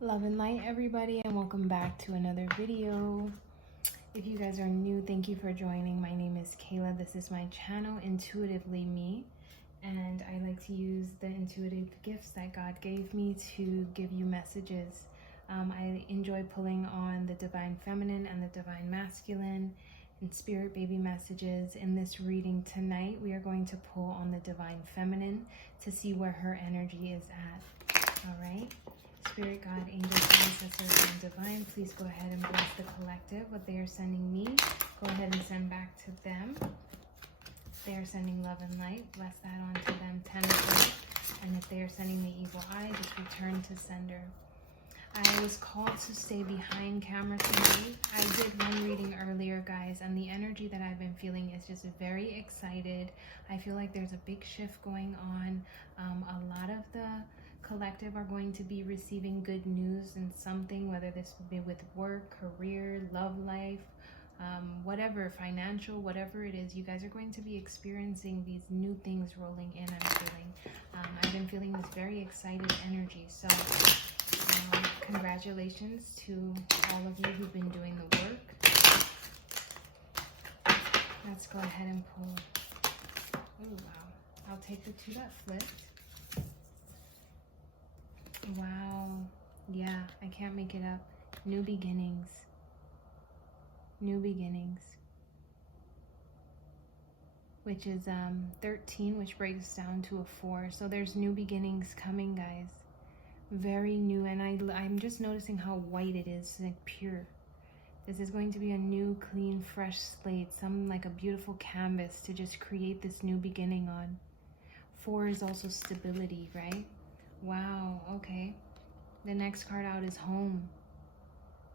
Love and light, everybody, and welcome back to another video. If you guys are new, thank you for joining. My name is Kayla. This is my channel, Intuitively Me, and I like to use the intuitive gifts that God gave me to give you messages. I enjoy pulling on the divine feminine and the divine masculine and spirit baby messages. In this reading tonight, we are going to pull on the divine feminine to see where her energy is at. All right. Spirit, God, angels, ancestors, and divine, please go ahead and bless the collective. What they are sending me, go ahead and send back to them. They are sending love and light. Bless that onto them tenfold. And if they are sending the evil eye, just return to sender. I was called to stay behind camera tonight. I did one reading earlier, guys, and the energy that I've been feeling is just very excited. I feel like there's a big shift going on. A lot of the collective are going to be receiving good news and something, whether this will be with work, career, love life, whatever, financial, whatever it is. You guys are going to be experiencing these new things rolling in. I'm feeling I've been feeling this very excited energy. So congratulations to all of you who've been doing the work. Let's go ahead and pull. Oh wow, I'll take the two that flipped. Wow, yeah, I can't make it up. New beginnings. New beginnings. Which is 13, which breaks down to a 4. So there's new beginnings coming, guys. Very new, and I'm just noticing how white it is, like pure. This is going to be a new, clean, fresh slate, some like a beautiful canvas to just create this new beginning on. 4 is also stability, right? Wow, okay. The next card out is home.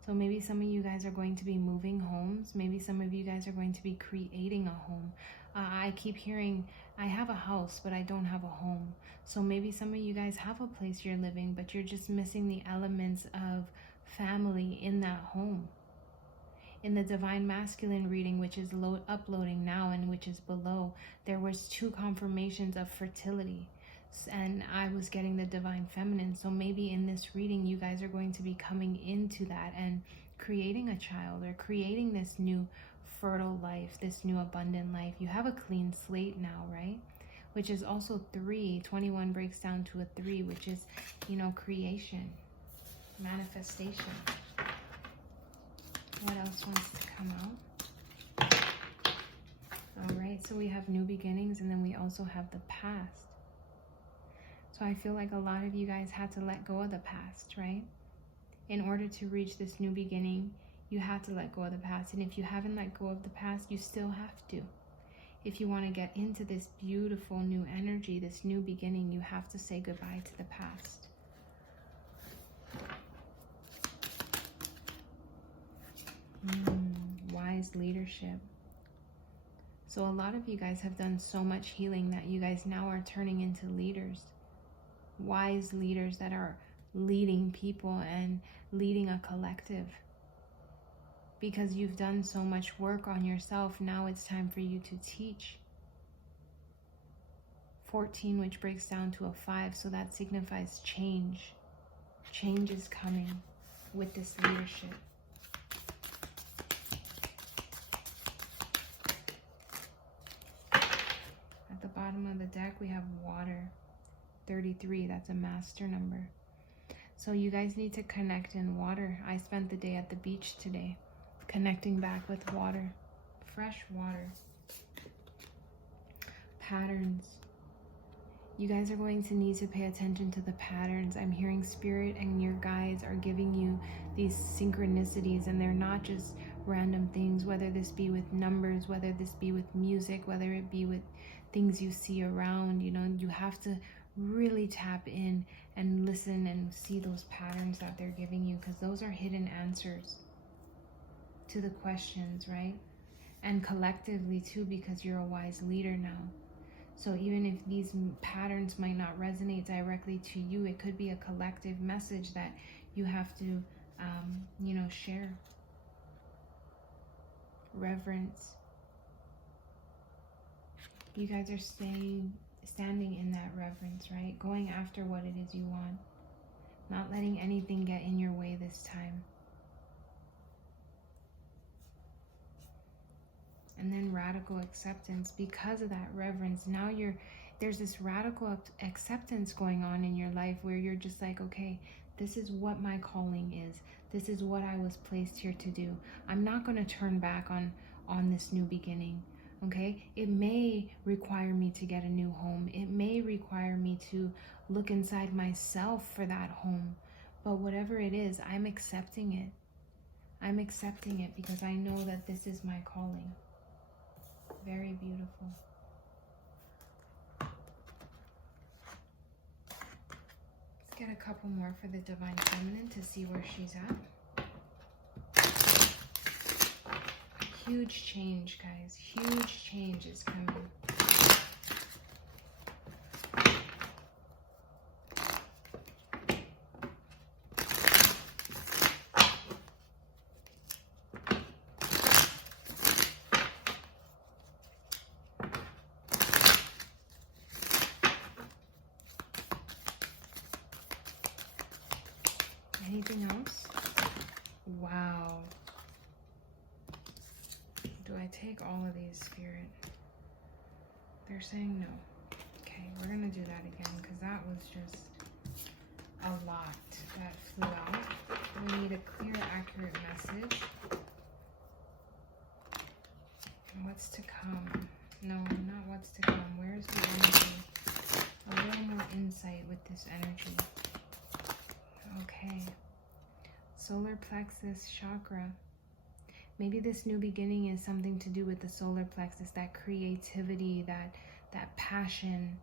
So maybe some of you guys are going to be moving homes. Maybe some of you guys are going to be creating a home. I keep hearing, I have a house, but I don't have a home. So maybe some of you guys have a place you're living, but you're just missing the elements of family in that home. In the Divine Masculine reading, which is uploading now and which is below, there was 2 confirmations of fertility. And I was getting the Divine Feminine. So maybe in this reading, you guys are going to be coming into that and creating a child or creating this new fertile life, this new abundant life. You have a clean slate now, right? Which is also 3. 21 breaks down to a 3, which is, you know, creation, manifestation. What else wants to come out? All right, so we have new beginnings, and then we also have the past. So I feel like a lot of you guys had to let go of the past, right? In order to reach this new beginning, you have to let go of the past. And if you haven't let go of the past, you still have to. If you want to get into this beautiful new energy, this new beginning, you have to say goodbye to the past. Wise leadership. So a lot of you guys have done so much healing that you guys now are turning into leaders. Wise leaders that are leading people and leading a collective. Because you've done so much work on yourself, now it's time for you to teach. 14, which breaks down to a 5, so that signifies change. Change is coming with this leadership. At the bottom of the deck, we have water. 33, that's a master number. So you guys need to connect in water. I spent the day at the beach today, connecting back with water, fresh water. Patterns. You guys are going to need to pay attention to the patterns. I'm hearing spirit and your guides are giving you these synchronicities, and they're not just random things, whether this be with numbers, whether this be with music, whether it be with things you see around. You know, you have to really tap in and listen and see those patterns that they're giving you, because those are hidden answers to the questions, right? And collectively too, because you're a wise leader now. So even if these patterns might not resonate directly to you, it could be a collective message that you have to, you know, share. Reverence. You guys are standing in that reverence, right? Going after what it is you want. Not letting anything get in your way this time. And then radical acceptance. Because of that reverence, now there's this radical acceptance going on in your life where you're just like, okay, this is what my calling is. This is what I was placed here to do. I'm not going to turn back on this new beginning. Okay, it may require me to get a new home. It may require me to look inside myself for that home. But whatever it is, I'm accepting it. I'm accepting it because I know that this is my calling. Very beautiful. Let's get a couple more for the Divine Feminine to see where she's at. A huge change, guys. Huge change is coming. Anything else? Wow. Do I take all of these, Spirit? They're saying no. Okay, we're going to do that again because that was just a lot that flew out. We need a clear, accurate message. What's to come? No, not what's to come. Where's the energy? A little more insight with this energy. Okay. Solar plexus chakra. Maybe this new beginning is something to do with the solar plexus, that creativity, that passion,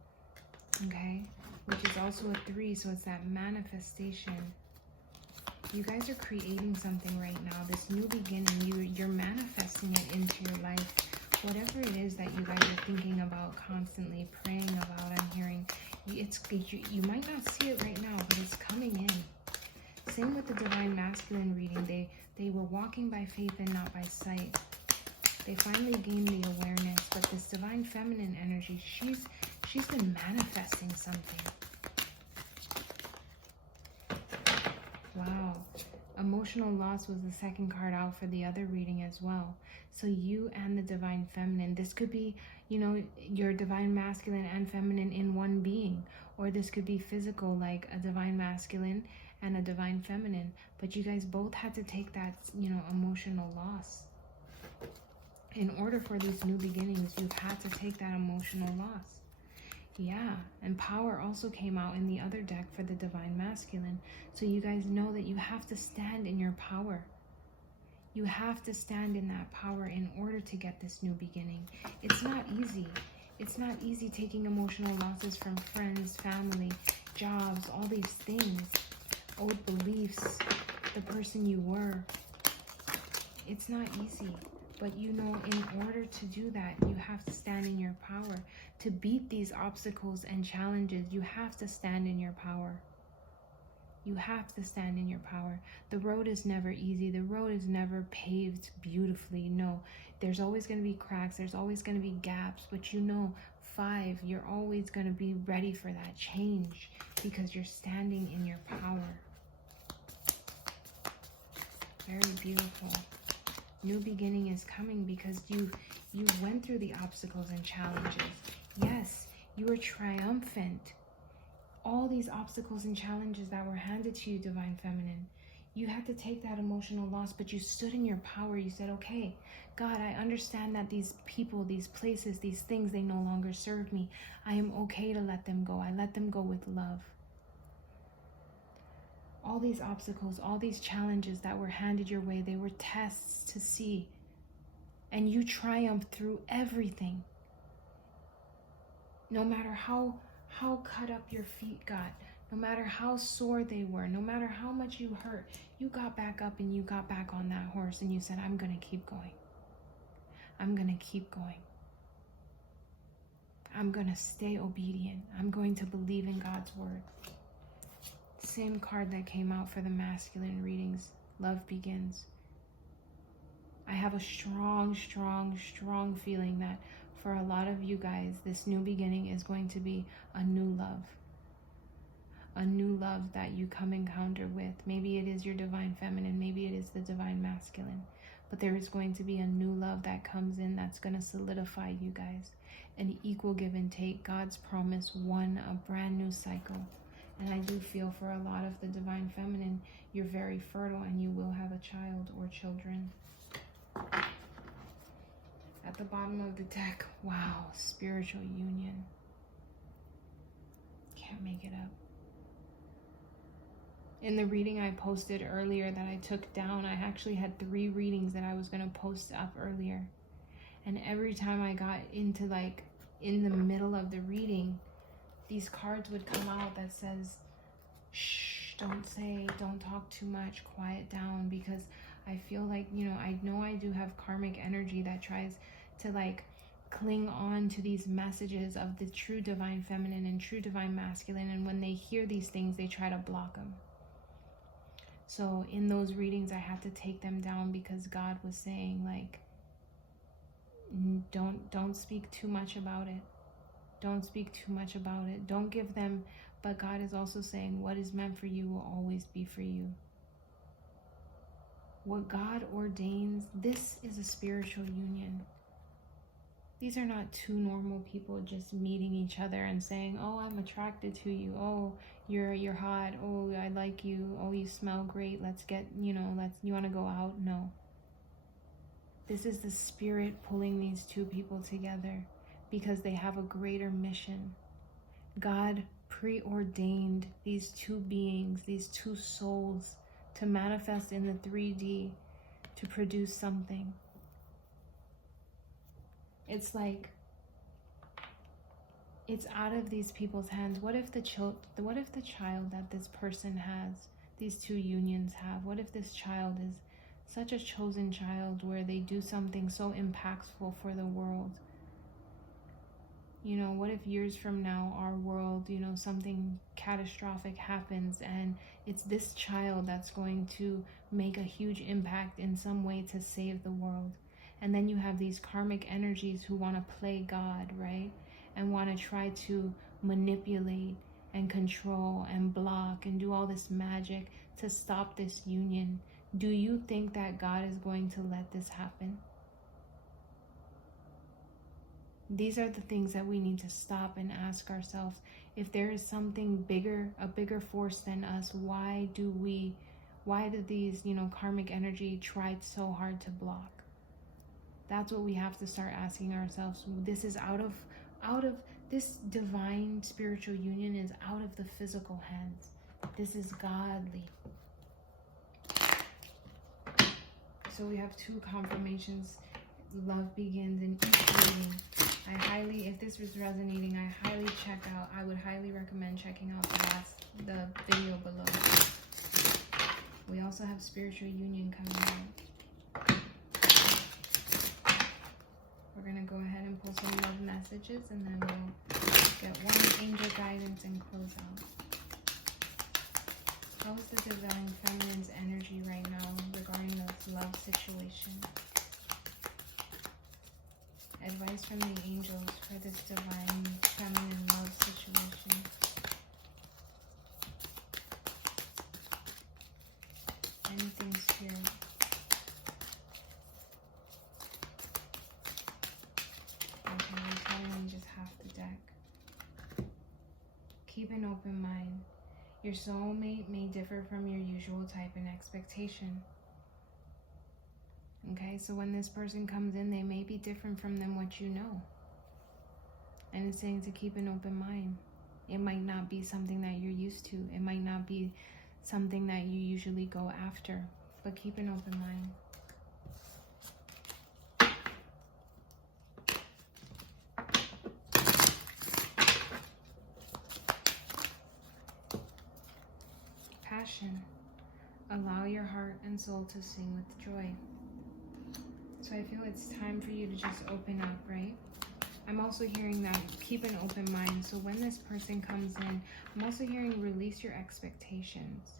okay? Which is also a 3, so it's that manifestation. You guys are creating something right now. This new beginning, you're manifesting it into your life. Whatever it is that you guys are thinking about, constantly praying about, I'm hearing, you might not see it right now, but it's coming in. Same with the Divine Masculine reading. They were walking by faith and not by sight. They finally gained the awareness, but this Divine Feminine energy, she's been manifesting something. Wow. Emotional loss was the second card out for the other reading as well. So you and the Divine Feminine, this could be, your Divine Masculine and Feminine in one being. Or this could be physical, like a Divine Masculine and a Divine Feminine. But you guys both had to take that, emotional loss. In order for these new beginnings, you've had to take that emotional loss. Yeah, and power also came out in the other deck for the Divine Masculine. So you guys know that you have to stand in your power. You have to stand in that power in order to get this new beginning. It's not easy. It's not easy taking emotional losses from friends, family, jobs, all these things. Old beliefs, the person you were. It's not easy. But in order to do that, you have to stand in your power. To beat these obstacles and challenges, you have to stand in your power. You have to stand in your power. The road is never easy. The road is never paved beautifully. No, there's always going to be cracks. There's always going to be gaps. But 5, you're always going to be ready for that change because you're standing in your power. Very beautiful. New beginning is coming because you went through the obstacles and challenges. Yes, you were triumphant. All these obstacles and challenges that were handed to you, Divine Feminine, you had to take that emotional loss, but you stood in your power. You said, okay, God, I understand that these people, these places, these things, they no longer serve me. I am okay to let them go. I let them go with love. All these obstacles, all these challenges that were handed your way, they were tests to see. And you triumphed through everything. No matter how cut up your feet got, no matter how sore they were, no matter how much you hurt, you got back up and you got back on that horse and you said, I'm going to keep going. I'm going to keep going. I'm going to stay obedient. I'm going to believe in God's word. Same card that came out for the masculine readings. Love begins. I have a strong feeling that for a lot of you guys, this new beginning is going to be a new love. a new love that you come encounter with. Maybe it is your divine feminine, maybe it is the divine masculine, but there is going to be a new love that comes in that's going to solidify you guys. An equal give and take. God's promise, one, a brand new cycle. And I do feel for a lot of the divine feminine, you're very fertile and you will have a child or children. At the bottom of the deck, wow, spiritual union. Can't make it up. In the reading I posted earlier that I took down, I actually had 3 readings that I was going to post up earlier. And every time I got into like in the middle of the reading, these cards would come out that says, shh, don't say, don't talk too much, quiet down, because I feel like, you know I do have karmic energy that tries to like cling on to these messages of the true divine feminine and true divine masculine, and when they hear these things, they try to block them. So in those readings, I had to take them down because God was saying, like, don't speak too much about it. Don't speak too much about it. Don't give them, but God is also saying what is meant for you will always be for you. What God ordains, this is a spiritual union. These are not two normal people just meeting each other and saying, oh, I'm attracted to you. Oh, you're hot. Oh, I like you. Oh, you smell great. Let's get, you want to go out? No. This is the spirit pulling these two people together because they have a greater mission. God preordained these two beings, these two souls, to manifest in the 3D, to produce something. It's like, it's out of these people's hands. What if the child that this person has, these two unions have, what if this child is such a chosen child where they do something so impactful for the world? What if years from now, our world, something catastrophic happens and it's this child that's going to make a huge impact in some way to save the world? And then you have these karmic energies who want to play God, right? And want to try to manipulate and control and block and do all this magic to stop this union. Do you think that God is going to let this happen? These are the things that we need to stop and ask ourselves. If there is something bigger, a bigger force than us, why do these, karmic energy try so hard to block? That's what we have to start asking ourselves. This is out of this divine spiritual union is out of the physical hands. This is godly. So we have 2 confirmations. Love begins in each reading. If this was resonating, I would highly recommend checking out the video below. We also have spiritual union coming out. We're going to go ahead and pull some love messages, and then we'll get one angel guidance and close out. How is the divine feminine's energy right now regarding this love situation? Advice from the angels for this divine feminine love situation. Anything, Spirit. Okay, we're telling me just half the deck. Keep an open mind. Your soulmate may differ from your usual type and expectation. Okay, so when this person comes in, they may be different from them what you know. And it's saying to keep an open mind. It might not be something that you're used to. It might not be something that you usually go after. But keep an open mind. Passion. Allow your heart and soul to sing with joy. So I feel it's time for you to just open up, right? I'm also hearing that keep an open mind. So when this person comes in, I'm also hearing release your expectations.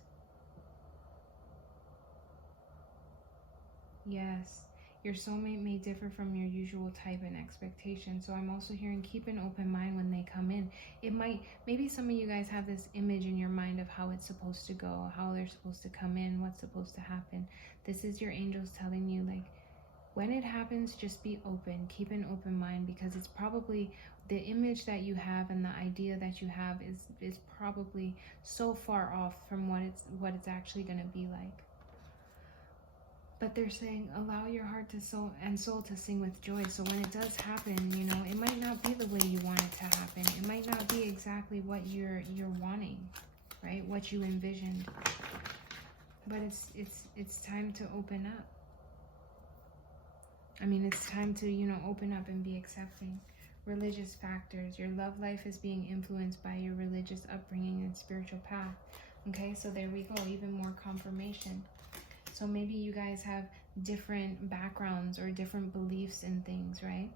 Yes. Your soulmate may differ from your usual type and expectation. So I'm also hearing keep an open mind when they come in. It might, maybe some of you guys have this image in your mind of how it's supposed to go, how they're supposed to come in, what's supposed to happen. This is your angels telling you, like, when it happens, just be open, keep an open mind, because it's probably the image that you have and the idea that you have is probably so far off from what it's actually going to be like. But they're saying allow your heart to soul to sing with joy. So when it does happen, you know, it might not be the way you want it to happen. It might not be exactly what you're wanting, right? What you envisioned. But it's time to open up. I mean, it's time to, you know, open up and be accepting. Religious factors. Your love life is being influenced by your religious upbringing and spiritual path. Okay, so there we go. Even more confirmation. So maybe you guys have different backgrounds or different beliefs in things, right?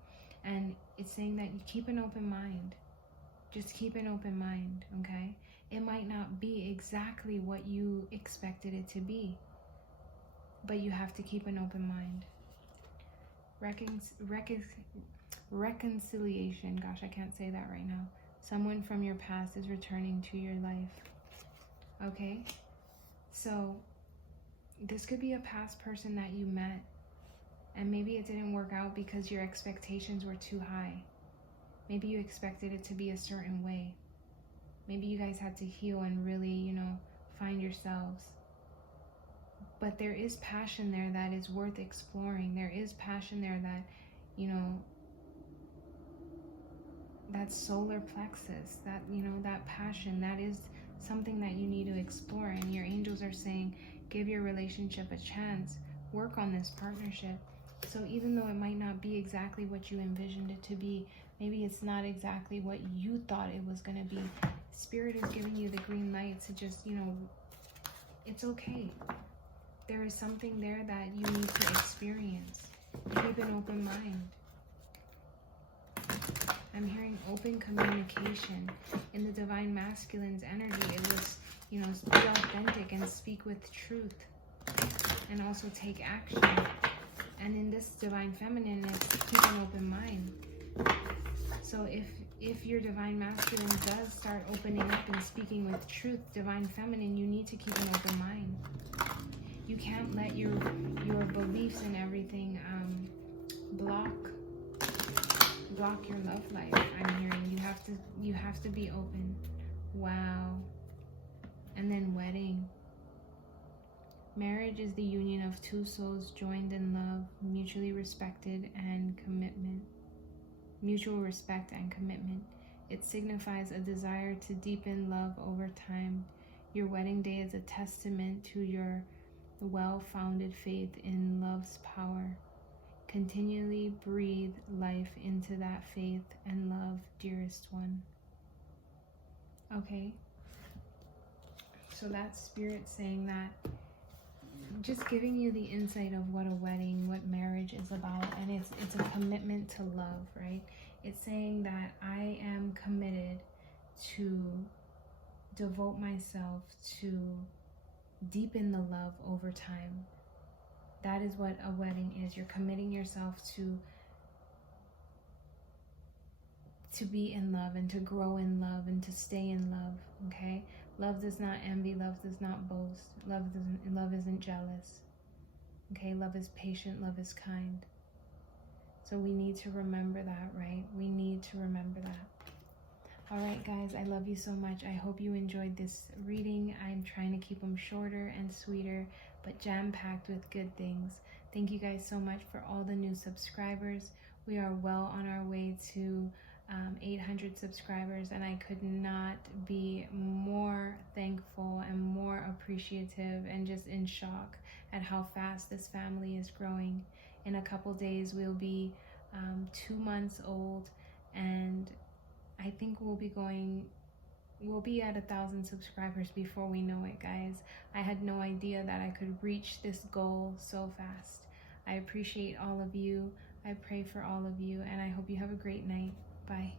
And it's saying that you keep an open mind. Just keep an open mind, okay? It might not be exactly what you expected it to be, but you have to keep an open mind. Reconciliation. Gosh, I can't say that right now. Someone from your past is returning to your life. Okay? So this could be a past person that you met, and maybe it didn't work out because your expectations were too high. Maybe you expected it to be a certain way. Maybe you guys had to heal and really, you know, find yourselves. But there is passion there that is worth exploring. There is passion there that, you know, that solar plexus, that, you know, that passion, that is something that you need to explore. And your angels are saying, give your relationship a chance. Work on this partnership. So even though it might not be exactly what you envisioned it to be, maybe it's not exactly what you thought it was going to be, Spirit is giving you the green light to just, you know, it's okay. There is something there that you need to experience. Keep an open mind. I'm hearing open communication. In the Divine Masculine's energy, it was, you know, be authentic and speak with truth. And also take action. And in this Divine Feminine, it's keep an open mind. So if your Divine Masculine does start opening up and speaking with truth, Divine Feminine, you need to keep an open mind. You can't let your beliefs and everything block your love life. I'm hearing you have to be open. Wow. And then wedding. Marriage is the union of two souls joined in love, mutually respected and commitment. Mutual respect and commitment. It signifies a desire to deepen love over time. Your wedding day is a testament to your well-founded faith in love's power. Continually breathe life into that faith and love, dearest one. Okay. So that's Spirit saying that, just giving you the insight of what a wedding, what marriage is about, and it's a commitment to love, right? It's saying that I am committed to devote myself to deepen the love over time. That is what a wedding is. You're committing yourself to be in love and to grow in love and to stay in love, okay? Love does not envy, love does not boast, love isn't jealous, okay? Love is patient, love is kind. So we need to remember that, right? We need to remember that. All right, guys, I love you so much. I hope you enjoyed this reading. I'm trying to keep them shorter and sweeter, but jam-packed with good things. Thank you guys so much for all the new subscribers. We are well on our way to 800 subscribers, and I could not be more thankful and more appreciative and just in shock at how fast this family is growing. In a couple days, we'll be 2 months old, and I think we'll be at 1,000 subscribers before we know it, guys. I had no idea that I could reach this goal so fast. I appreciate all of you. I pray for all of you, and I hope you have a great night. Bye.